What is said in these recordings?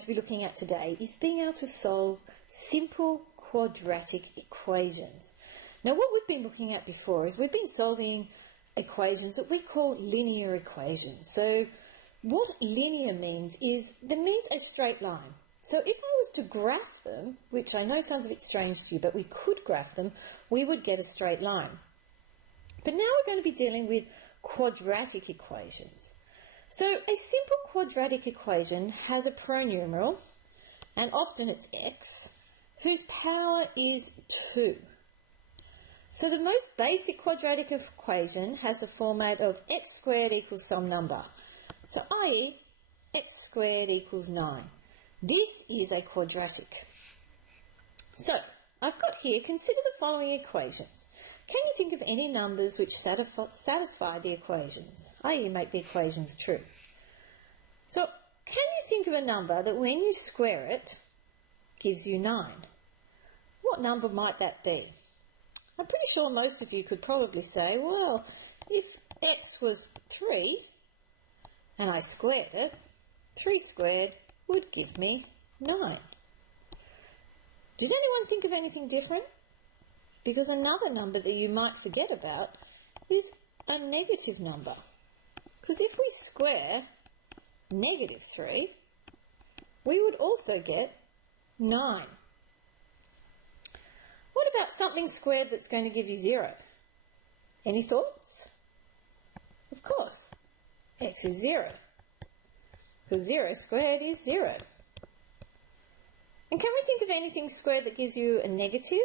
going to be looking at today is being able to solve simple quadratic equations. Now, what we've been looking at before is we've been solving equations that we call linear equations. So what linear means is that means a straight line. So if I was to graph them, which I know sounds a bit strange to you, but we could graph them, we would get a straight line. But now we're going to be dealing with quadratic equations. So a simple quadratic equation has a pronumeral, and often it's x, whose power is 2. So the most basic quadratic equation has the format of x squared equals some number. So i.e. x squared equals 9. This is a quadratic. So I've got here, consider the following equations. Can you think of any numbers which satisfy the equations, i.e. make the equations true? So can you think of a number that when you square it gives you 9? What number might that be? I'm pretty sure most of you could probably say, well, if x was 3 and I squared it, 3 squared would give me 9. Did anyone think of anything different? Because another number that you might forget about is a negative number. Because if we square negative 3, we would also get 9. What about something squared that's going to give you 0? Any thoughts? Of course, x is 0. Because 0 squared is 0. And can we think of anything squared that gives you a negative?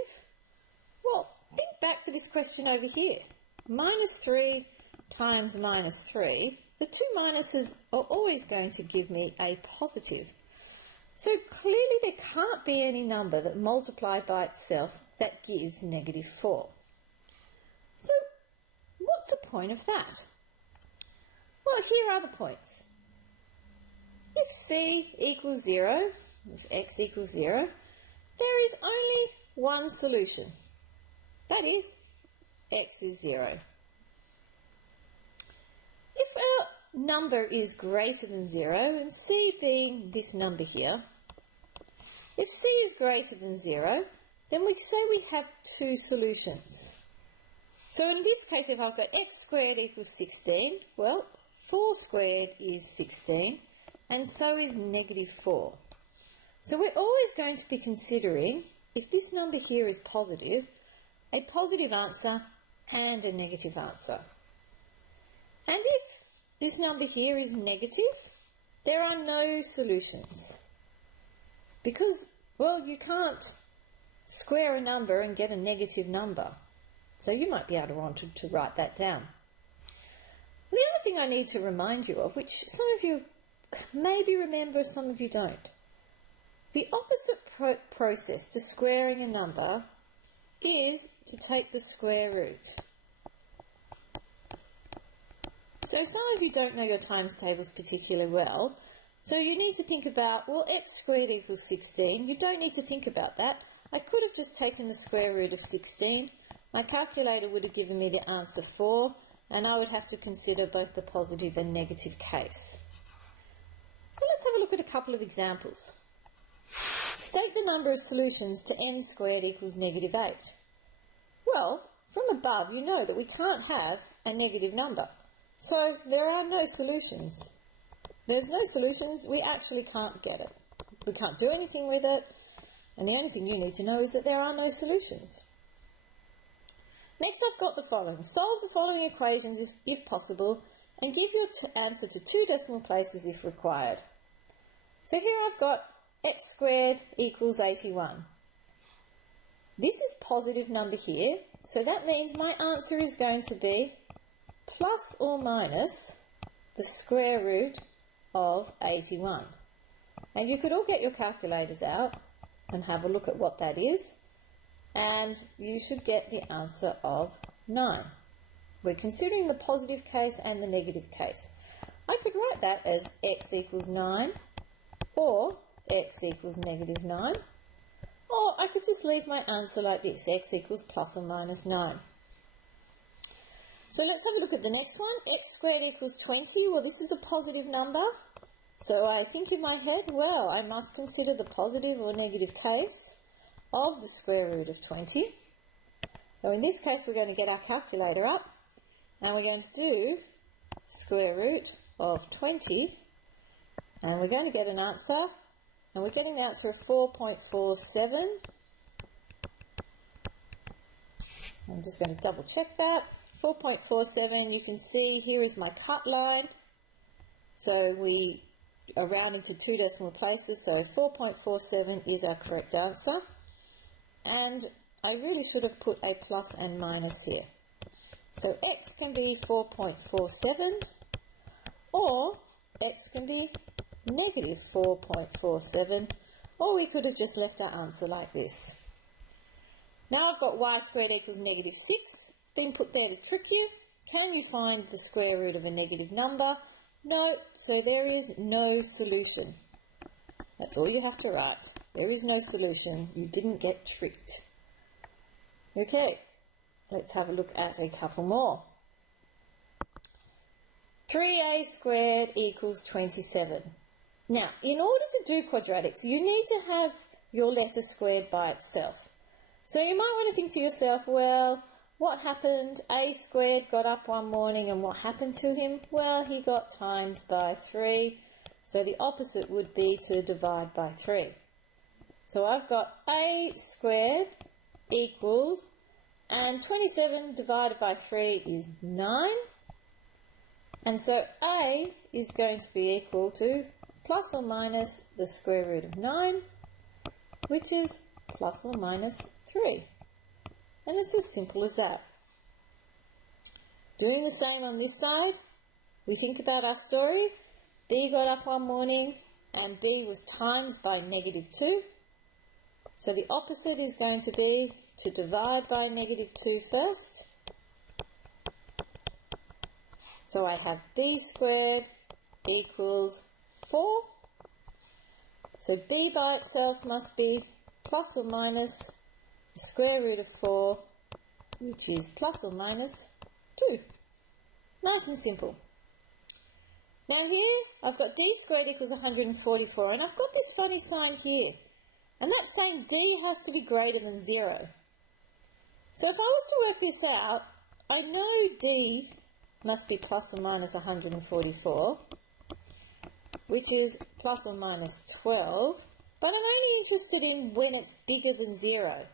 Well, think back to this question over here. Minus 3 times minus 3. The two minuses are always going to give me a positive. So clearly there can't be any number that multiplied by itself that gives negative 4. So what's the point of that? Well, here are the points. If c equals 0, if x equals 0, there is only one solution. That is, x is 0. If our number is greater than 0, and c being this number here, if c is greater than 0, then we say we have two solutions. So in this case, if I've got x squared equals 16, well, 4 squared is 16, and so is negative 4. So we're always going to be considering, if this number here is positive, a positive answer and a negative answer. And if this number here is negative, there are no solutions. Because, well, you can't square a number and get a negative number. So you might be able to want to write that down. The other thing I need to remind you of, which some of you maybe remember, some of you don't. The opposite process to squaring a number is to take the square root. So some of you don't know your times tables particularly well, so you need to think about, well, x squared equals 16. You don't need to think about that. I could have just taken the square root of 16. My calculator would have given me the answer 4, and I would have to consider both the positive and negative case. So let's have a look at a couple of examples. State the number of solutions to n squared equals negative 8. Well, from above you know that we can't have a negative number. So there are no solutions. There's no solutions, we actually can't get it. We can't do anything with it, and the only thing you need to know is that there are no solutions. Next I've got the following. Solve the following equations if possible, and give your answer to 2 decimal places if required. So here I've got x squared equals 81. This is positive number here, so that means my answer is going to be plus or minus the square root of 81. And you could all get your calculators out and have a look at what that is, and you should get the answer of 9. We're considering the positive case and the negative case. I could write that as x equals 9, or x equals negative 9, or I could just leave my answer like this, x equals plus or minus 9. So let's have a look at the next one. X squared equals 20. Well, this is a positive number, So I think in my head, well, I must consider the positive or negative case of the square root of 20. So in this case, we're going to get our calculator up and we're going to do square root of 20, and we're going to get an answer, and we're getting the answer of 4.47. I'm just going to double check that. 4.47, you can see here is my cut line. So we are rounding to 2 decimal places, so 4.47 is our correct answer. And I really should have put a plus and minus here. So x can be 4.47, or x can be negative 4.47, or we could have just left our answer like this. Now I've got y squared equals negative 6. It's been put there to trick you. Can you find the square root of a negative number? No, so there is no solution. That's all you have to write. There is no solution. You didn't get tricked. Okay, let's have a look at a couple more. 3a squared equals 27. Now, in order to do quadratics, you need to have your letter squared by itself. So you might want to think to yourself, well, what happened? A squared got up one morning and what happened to him? Well, he got times by 3. So the opposite would be to divide by 3. So I've got a squared equals, and 27 divided by 3 is 9. And so a is going to be equal to plus or minus the square root of 9, which is plus or minus 3. And it's as simple as that. Doing the same on this side, we think about our story. B got up one morning and B was times by negative 2. So the opposite is going to be to divide by negative 2 first. So I have B squared equals 4. So B by itself must be plus or minus the square root of 4, which is plus or minus 2. Nice and simple. Now here, I've got d squared equals 144, and I've got this funny sign here. And that's saying d has to be greater than 0. So if I was to work this out, I know d must be plus or minus 144, which is plus or minus 12, but I'm only interested in when it's bigger than 0.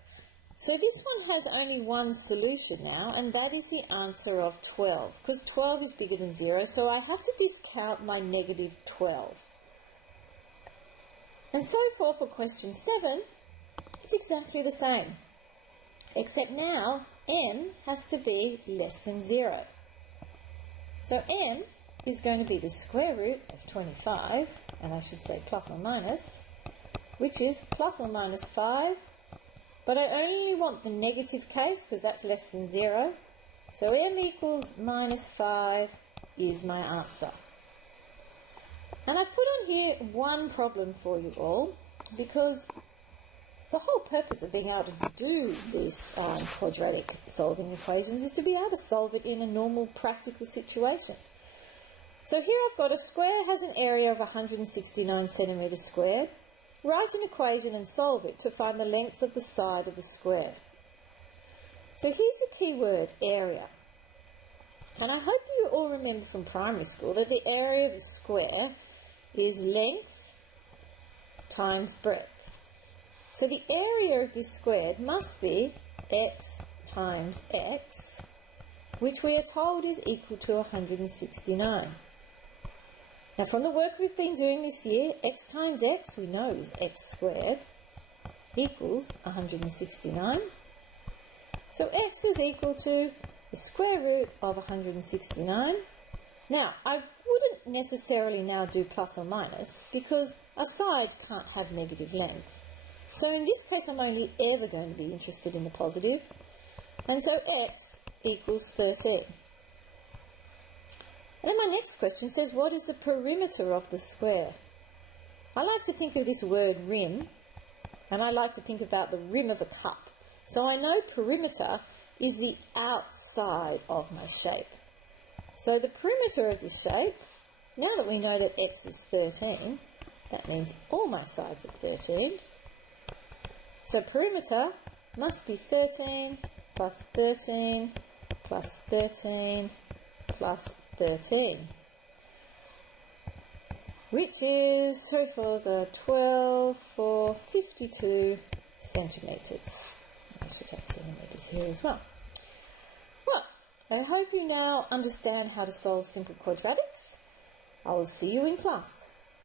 So this one has only one solution now, and that is the answer of 12, because 12 is bigger than 0, so I have to discount my negative 12. And so for question 7, it's exactly the same, except now n has to be less than 0. So n is going to be the square root of 25, and I should say plus or minus, which is plus or minus 5. But I only want the negative case because that's less than 0. So m equals minus 5 is my answer. And I've put on here one problem for you all, because the whole purpose of being able to do these quadratic solving equations is to be able to solve it in a normal practical situation. So here I've got a square has an area of 169 centimetres squared. Write an equation and solve it to find the lengths of the side of the square. So here's your key word, area. And I hope you all remember from primary school that the area of a square is length times breadth. So the area of this squared must be x times x, which we are told is equal to 169. Now from the work we've been doing this year, x times x we know is x squared equals 169. So x is equal to the square root of 169. Now I wouldn't necessarily now do plus or minus because a side can't have negative length. So in this case I'm only ever going to be interested in the positive. And so x equals 13. And then my next question says, what is the perimeter of the square? I like to think of this word rim, and I like to think about the rim of a cup. So I know perimeter is the outside of my shape. So the perimeter of this shape Now that we know that x is 13, that means all my sides are 13. So perimeter must be 13 plus 13 plus 13 plus 13, which is 3 4s are 12 for 52 centimetres. I should have centimetres here as well. Well, I hope you now understand how to solve simple quadratics. I will see you in class.